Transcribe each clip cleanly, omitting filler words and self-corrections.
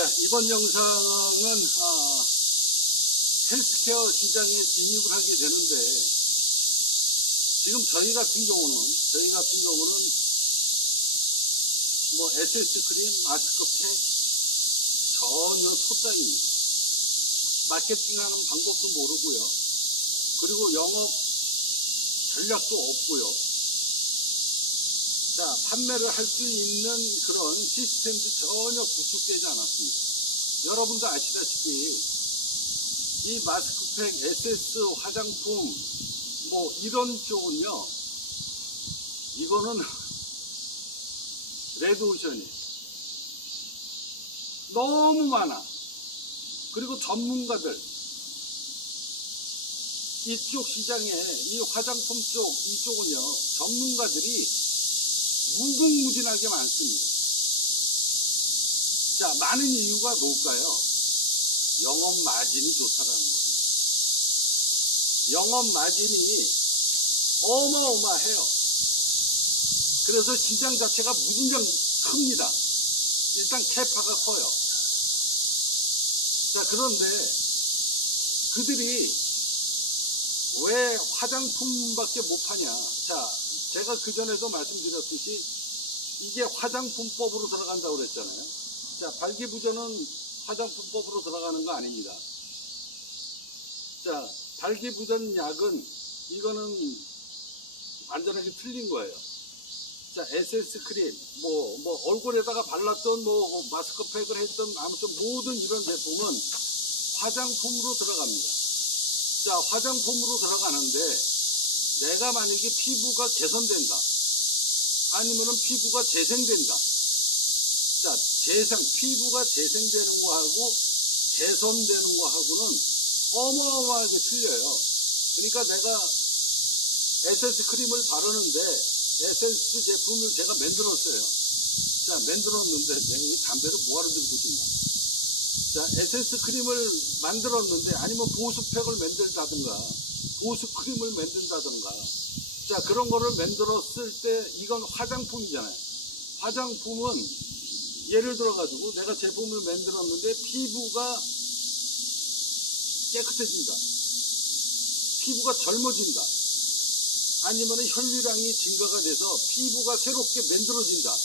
자, 이번 영상은 헬스케어 시장에 진입을 하게 되는데, 지금 저희 같은 경우는 뭐 SS 크림, 마스크팩 전혀 초짜입니다. 마케팅하는 방법도 모르고요. 그리고 영업 전략도 없고요. 자, 판매를 할 수 있는 그런 시스템도 전혀 구축되지 않았습니다. 여러분도 아시다시피 이 마스크팩, SS 화장품 뭐 이런 쪽은요, 이거는 레드오션이 너무 많아. 그리고 전문가들, 이쪽 시장에 이 화장품 쪽 이쪽은요, 전문가들이 무궁무진하게 많습니다. 자, 많은 이유가 뭘까요? 영업 마진이 좋다라는 겁니다. 영업 마진이 어마어마해요. 그래서 시장 자체가 무진장 큽니다. 일단 캐파가 커요. 자, 그런데 그들이 왜 화장품밖에 못 파냐? 자, 제가 그전에도 말씀드렸듯이 이게 화장품법으로 들어간다고 그랬잖아요. 자, 발기부전은 화장품법으로 들어가는 거 아닙니다. 자, 발기부전 약은 이거는 완전하게 틀린 거예요. 자, SS 크림, 뭐 얼굴에다가 발랐던 뭐 마스크팩을 했던 아무튼 모든 이런 제품은 화장품으로 들어갑니다. 자, 화장품으로 들어가는데 내가 만약에 피부가 개선된다, 아니면은 피부가 재생된다. 자, 피부가 재생되는 거하고 개선되는 거하고는 어마어마하게 틀려요. 그러니까 내가 SS 크림을 바르는데 SS 제품을 제가 만들었어요. 자, 만들었는데 내가 왜 담배를 뭐하러 들고 있나? 자, SS 크림을 만들었는데, 아니면 보습팩을 만들다든가 보습 크림을 만든다든가, 자, 그런 거를 만들었을 때 이건 화장품이잖아요. 화장품은 예를 들어 가지고 내가 제품을 만들었는데 피부가 깨끗해진다, 피부가 젊어진다, 아니면 혈류량이 증가가 돼서 피부가 새롭게 만들어진다,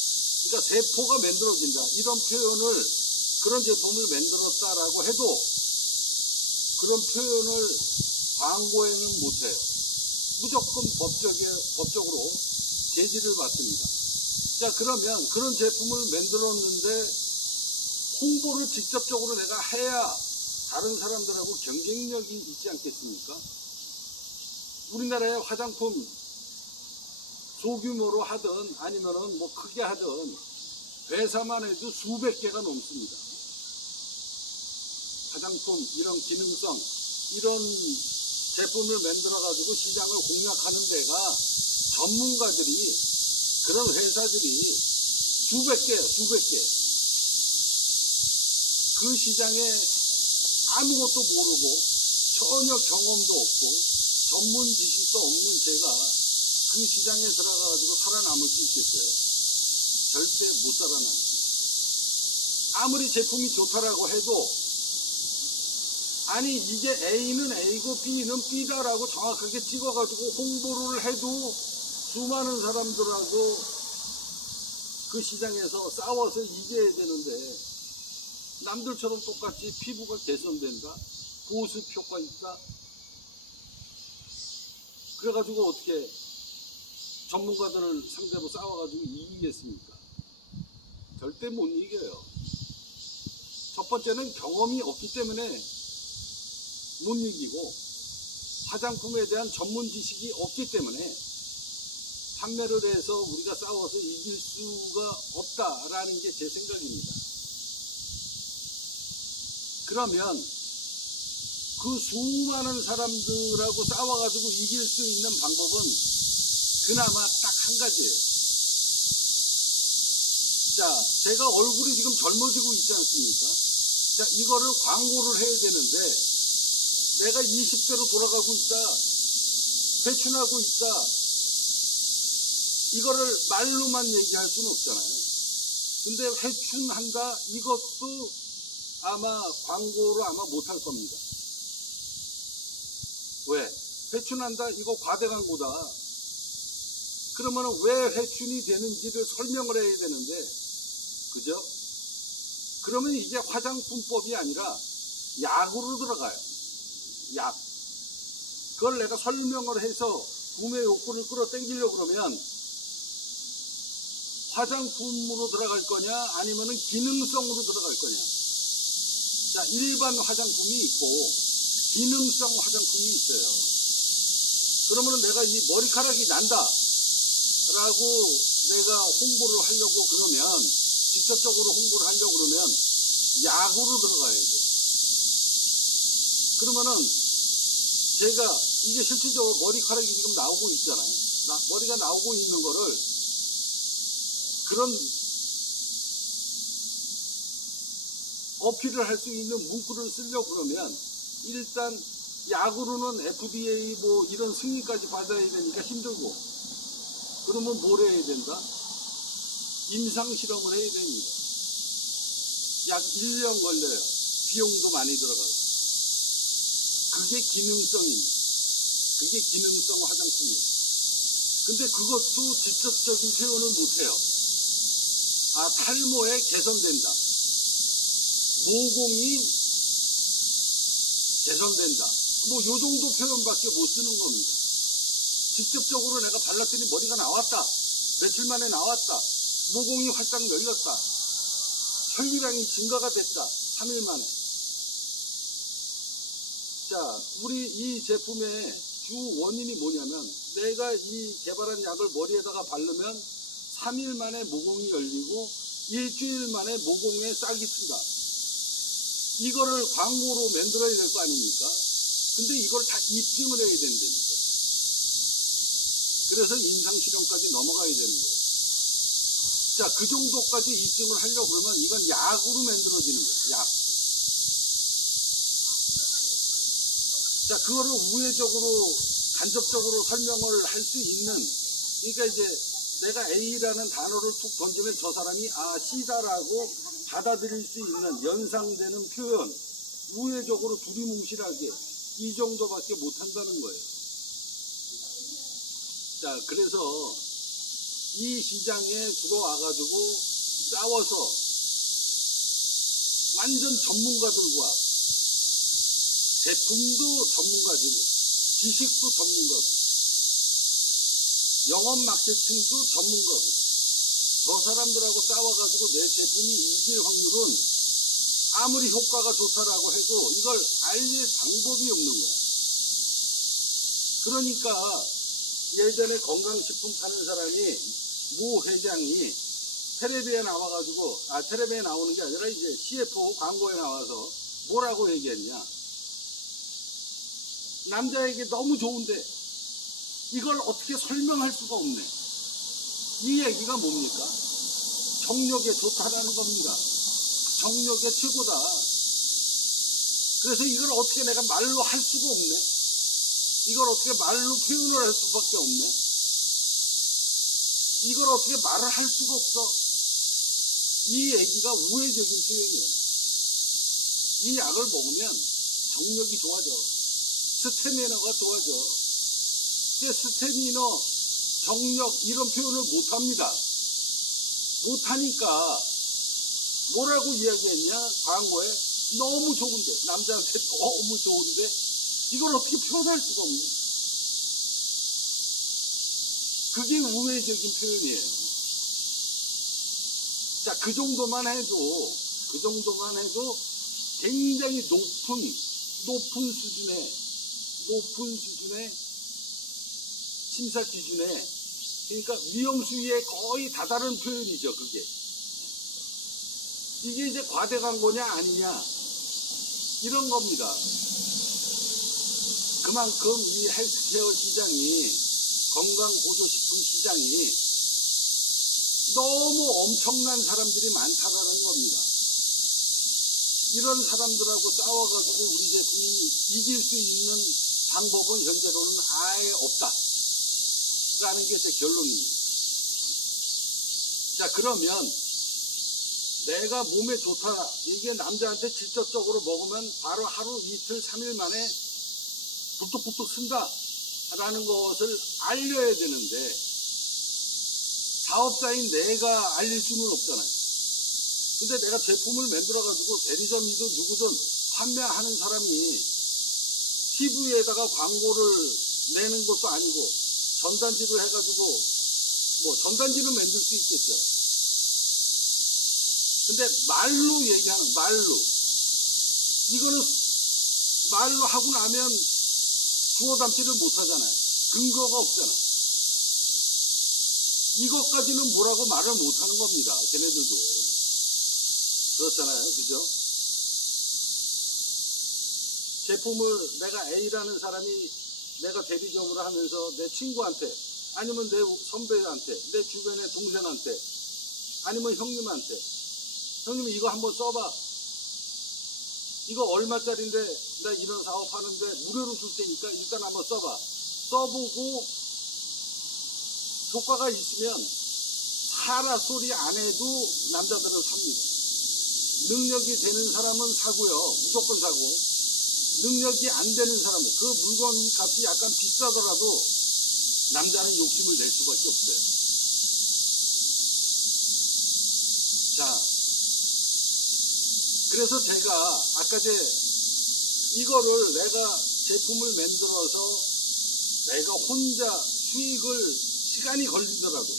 그러니까 세포가 만들어진다, 이런 표현을, 그런 제품을 만들었다라고 해도 그런 표현을 광고에는 못해요. 무조건 법적으로 제지를 받습니다. 자, 그러면 그런 제품을 만들었는데 홍보를 직접적으로 내가 해야 다른 사람들하고 경쟁력이 있지 않겠습니까? 우리나라의 화장품 소규모로 하든 아니면은 뭐 크게 하든 회사만 해도 수백 개가 넘습니다. 화장품 이런 기능성 이런 제품을 만들어 가지고 시장을 공략하는 데가 전문가들이, 그런 회사들이 수백 개. 그 시장에 아무것도 모르고 전혀 경험도 없고 전문 지식도 없는 제가 그 시장에 들어가 가지고 살아남을 수 있겠어요? 절대 못 살아남습니다. 아무리 제품이 좋다라고 해도, 아니 이게 A는 A고 B는 B다라고 정확하게 찍어가지고 홍보를 해도 수많은 사람들하고 그 시장에서 싸워서 이겨야 되는데, 남들처럼 똑같이 피부가 개선된다, 보습 효과 있다, 그래가지고 어떻게 전문가들을 상대로 싸워가지고 이기겠습니까? 절대 못 이겨요. 첫 번째는 경험이 없기 때문에 못 이기고, 화장품에 대한 전문 지식이 없기 때문에 판매를 해서 우리가 싸워서 이길 수가 없다라는 게 제 생각입니다. 그러면 그 수많은 사람들하고 싸워가지고 이길 수 있는 방법은 그나마 딱 한 가지예요. 자, 제가 얼굴이 지금 젊어지고 있지 않습니까? 자, 이거를 광고를 해야 되는데 내가 20대로 돌아가고 있다, 회춘하고 있다, 이거를 말로만 얘기할 수는 없잖아요. 근데 회춘한다, 이것도 아마 광고를 아마 못할 겁니다. 왜? 회춘한다? 이거 과대 광고다. 그러면 왜 회춘이 되는지를 설명을 해야 되는데, 그죠? 그러면 이게 화장품법이 아니라 약으로 들어가요. 약. 그걸 내가 설명을 해서 구매 욕구를 끌어당기려고 그러면 화장품으로 들어갈 거냐 아니면은 기능성으로 들어갈 거냐. 자, 일반 화장품이 있고 기능성 화장품이 있어요. 그러면은 내가 이 머리카락이 난다 라고 내가 홍보를 하려고 그러면, 직접적으로 홍보를 하려고 그러면 약으로 들어가야 돼. 그러면은 제가 이게 실질적으로 머리카락이 지금 나오고 있잖아요. 머리가 나오고 있는 거를 그런 어필을 할 수 있는 문구를 쓰려고 그러면 일단 약으로는 FDA 뭐 이런 승인까지 받아야 되니까 힘들고, 그러면 뭘 해야 된다? 임상실험을 해야 됩니다. 약 1년 걸려요. 비용도 많이 들어가고. 그게 기능성입니다. 그게 기능성 화장품이에요. 근데 그것도 직접적인 표현을 못해요. 아, 탈모에 개선된다. 모공이 개선된다. 뭐 요 정도 표현밖에 못 쓰는 겁니다. 직접적으로 내가 발랐더니 머리가 나왔다. 며칠 만에 나왔다. 모공이 활짝 열렸다. 혈류량이 증가가 됐다. 3일 만에. 자, 우리 이 제품의 주 원인이 뭐냐면, 내가 이 개발한 약을 머리에다가 바르면 3일 만에 모공이 열리고 일주일 만에 모공에 싹이 튼다. 이거를 광고로 만들어야 될 거 아닙니까? 근데 이걸 다 입증을 해야 된다니까. 그래서 임상실험까지 넘어가야 되는 거예요. 자, 그 정도까지 입증을 하려고 그러면 이건 약으로 만들어지는 거예요. 약. 자, 그거를 우회적으로, 간접적으로 설명을 할 수 있는, 그러니까 이제 내가 A라는 단어를 툭 던지면 저 사람이 아, C다라고 받아들일 수 있는 연상되는 표현, 우회적으로 두리뭉실하게 이 정도밖에 못한다는 거예요. 자, 그래서 이 시장에 들어와가지고 싸워서 완전 전문가들과, 제품도 전문가지고 지식도 전문가고 영업 마케팅도 전문가고, 저 사람들하고 싸워가지고 내 제품이 이길 확률은 아무리 효과가 좋다라고 해도 이걸 알릴 방법이 없는 거야. 그러니까 예전에 건강식품 파는 사람이, 모 회장이 텔레비에 나와가지고, 텔레비에 나오는 게 아니라 이제 CF 광고에 나와서 뭐라고 얘기했냐. 남자에게 너무 좋은데 이걸 어떻게 설명할 수가 없네. 이 얘기가 뭡니까? 정력에 좋다라는 겁니다. 정력에 최고다. 그래서 이걸 어떻게 내가 말로 할 수가 없네. 이걸 어떻게 말로 표현을 할 수밖에 없네. 이걸 어떻게 말을 할 수가 없어. 이 얘기가 우회적인 표현이에요. 이 약을 먹으면 정력이 좋아져. 스태미너가 좋아져. 스태미너, 정력 이런 표현을 못합니다. 못하니까 뭐라고 이야기했냐? 광고에 너무 좋은데, 남자한테 너무 좋은데 이걸 어떻게 표현할 수가 없네. 그게 우회적인 표현이에요. 자, 그 정도만 해도 굉장히 높은 수준의 심사 기준에, 그러니까 위험 수위에 거의 다다른 표현이죠. 그게 이게 이제 과대 광고냐 아니냐 이런 겁니다. 그만큼 이 헬스케어 시장이, 건강보조식품 시장이 너무 엄청난 사람들이 많다라는 겁니다. 이런 사람들하고 싸워가지고 우리 제품이 이길 수 있는 방법은 현재로는 아예 없다라는 게 제 결론입니다. 자, 그러면 내가 몸에 좋다. 이게 남자한테 직접적으로 먹으면 바로 하루, 이틀, 3일 만에 불뚝불뚝 쓴다. 라는 것을 알려야 되는데, 사업자인 내가 알릴 수는 없잖아요. 근데 내가 제품을 만들어가지고 대리점이든 누구든 판매하는 사람이 TV에다가 광고를 내는 것도 아니고, 전단지를 해가지고, 뭐 전단지를 만들 수 있겠죠. 근데 말로 얘기하는, 말로. 이거는 말로 하고 나면 주워 담지를 못 하잖아요. 근거가 없잖아. 이것까지는 뭐라고 말을 못 하는 겁니다. 걔네들도. 그렇잖아요. 그죠? 제품을 내가 A라는 사람이 내가 대리점으로 하면서 내 친구한테, 아니면 내 선배한테, 내 주변의 동생한테, 아니면 형님한테, 형님 이거 한번 써봐. 이거 얼마짜린데 나 이런 사업 하는데 무료로 줄 테니까 일단 한번 써봐. 써보고 효과가 있으면 사라 소리 안 해도 남자들은 삽니다. 능력이 되는 사람은 사고요. 무조건 사고. 능력이 안 되는 사람은 그 물건 값이 약간 비싸더라도 남자는 욕심을 낼 수밖에 없어요. 자, 그래서 제가 아까 이거를 내가 제품을 만들어서 내가 혼자 수익을 시간이 걸리더라도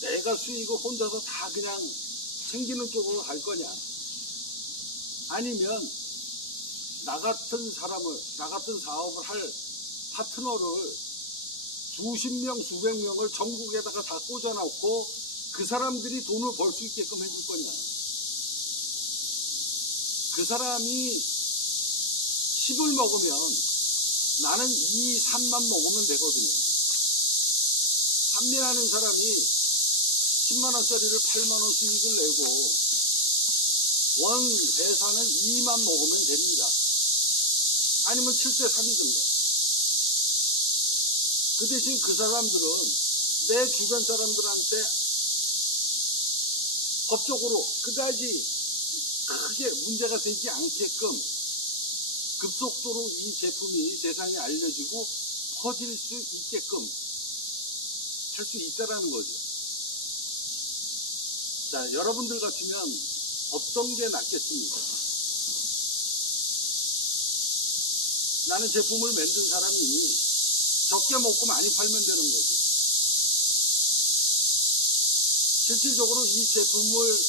내가 수익을 혼자서 다 그냥 챙기는 쪽으로 갈 거냐, 아니면 나 같은 사업을 할 파트너를 수십 명, 수백 명을 전국에다가 다 꽂아놓고 그 사람들이 돈을 벌 수 있게끔 해줄 거냐. 그 사람이 10을 먹으면 나는 2, 3만 먹으면 되거든요. 판매하는 사람이 10만원짜리를 8만원 수익을 내고 원 회사는 2만 먹으면 됩니다. 아니면 7대 3이든가. 그 대신 그 사람들은 내 주변 사람들한테 법적으로 그다지 크게 문제가 되지 않게끔 급속도로 이 제품이 세상에 알려지고 퍼질 수 있게끔 할 수 있다라는 거죠. 자, 여러분들 같으면 어떤 게 낫겠습니까? 나는 제품을 만든 사람이 적게 먹고 많이 팔면 되는 거고, 실질적으로 이 제품을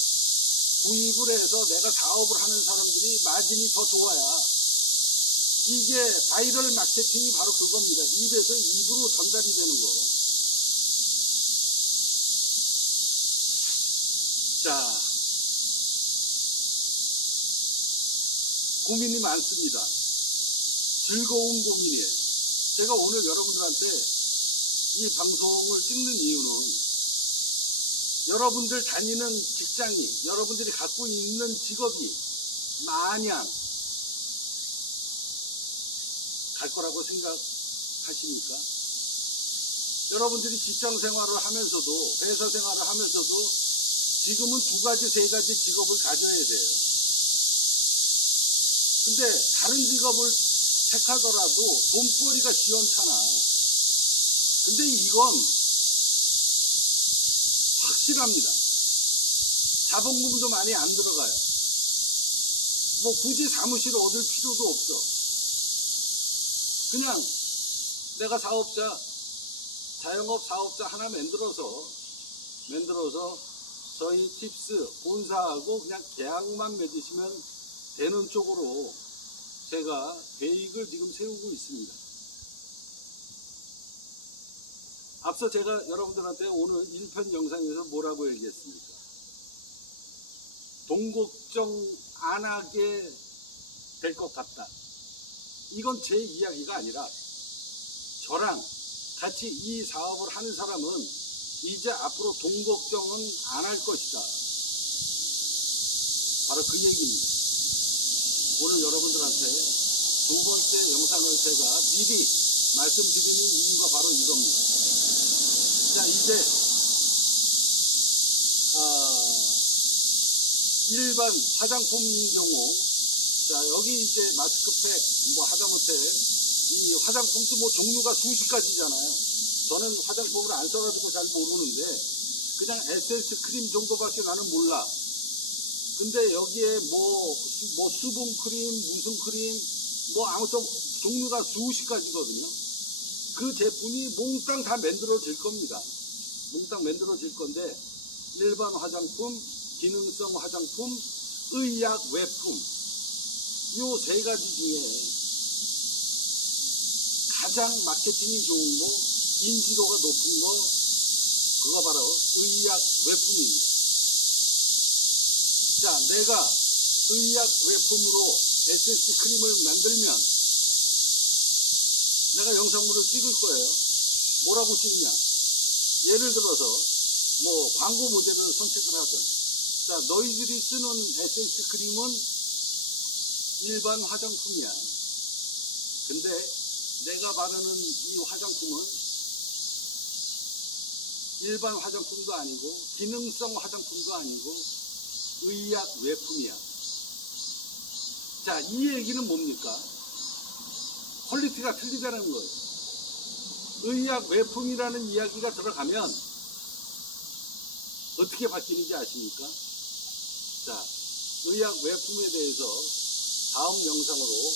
구입을 해서 내가 사업을 하는 사람들이 마진이 더 좋아야, 이게 바이럴 마케팅이 바로 그겁니다. 입에서 입으로 전달이 되는 거. 자, 고민이 많습니다. 즐거운 고민이에요. 제가 오늘 여러분들한테 이 방송을 찍는 이유는 여러분들 다니는 직장이, 여러분들이 갖고 있는 직업이 마냥 갈 거라고 생각하십니까? 여러분들이 직장 생활을 하면서도, 회사 생활을 하면서도 지금은 2가지, 3가지 직업을 가져야 돼요. 근데 다른 직업을 택하더라도 돈벌이가 시원찮아. 근데 이건 확실합니다. 자본금도 많이 안 들어가요. 뭐 굳이 사무실을 얻을 필요도 없어. 그냥 내가 자영업 사업자 하나 만들어서 저희 팁스 본사하고 그냥 계약만 맺으시면 되는 쪽으로 제가 계획을 지금 세우고 있습니다. 앞서 제가 여러분들한테 오늘 1편 영상에서 뭐라고 얘기했습니까? 돈 걱정 안 하게 될 것 같다. 이건 제 이야기가 아니라 저랑 같이 이 사업을 하는 사람은 이제 앞으로 돈 걱정은 안 할 것이다. 바로 그 얘기입니다. 오늘 여러분들한테 2번째 영상을 제가 미리 말씀드리는 이유가 바로 이겁니다. 자, 이제 일반 화장품인 경우, 자, 여기 이제 마스크팩, 뭐 하다못해 이 화장품도 뭐 종류가 수십 가지잖아요. 저는 화장품을 안 써가지고 잘 모르는데 그냥 에센스 크림 정도밖에 나는 몰라. 근데 여기에 뭐 수분 크림, 무슨 크림, 뭐 아무튼 종류가 수십 가지거든요. 그 제품이 몽땅 다 만들어질 겁니다. 몽땅 만들어질 건데 일반 화장품, 기능성 화장품, 의약 외품 요 세 가지 중에 가장 마케팅이 좋은 거, 인지도가 높은 거 그거 바로 의약 외품입니다. 자, 내가 의약 외품으로 에센스 크림을 만들면 내가 영상물을 찍을 거예요. 뭐라고 찍냐? 예를 들어서 뭐 광고 모델을 선택을 하든, 자, 너희들이 쓰는 에센스 크림은 일반 화장품이야. 근데 내가 바르는 이 화장품은 일반 화장품도 아니고 기능성 화장품도 아니고 의약 외품이야. 자, 이 얘기는 뭡니까? 퀄리티가 틀리다는 거예요. 의약 외품이라는 이야기가 들어가면 어떻게 바뀌는지 아십니까? 자, 의약 외품에 대해서 다음 영상으로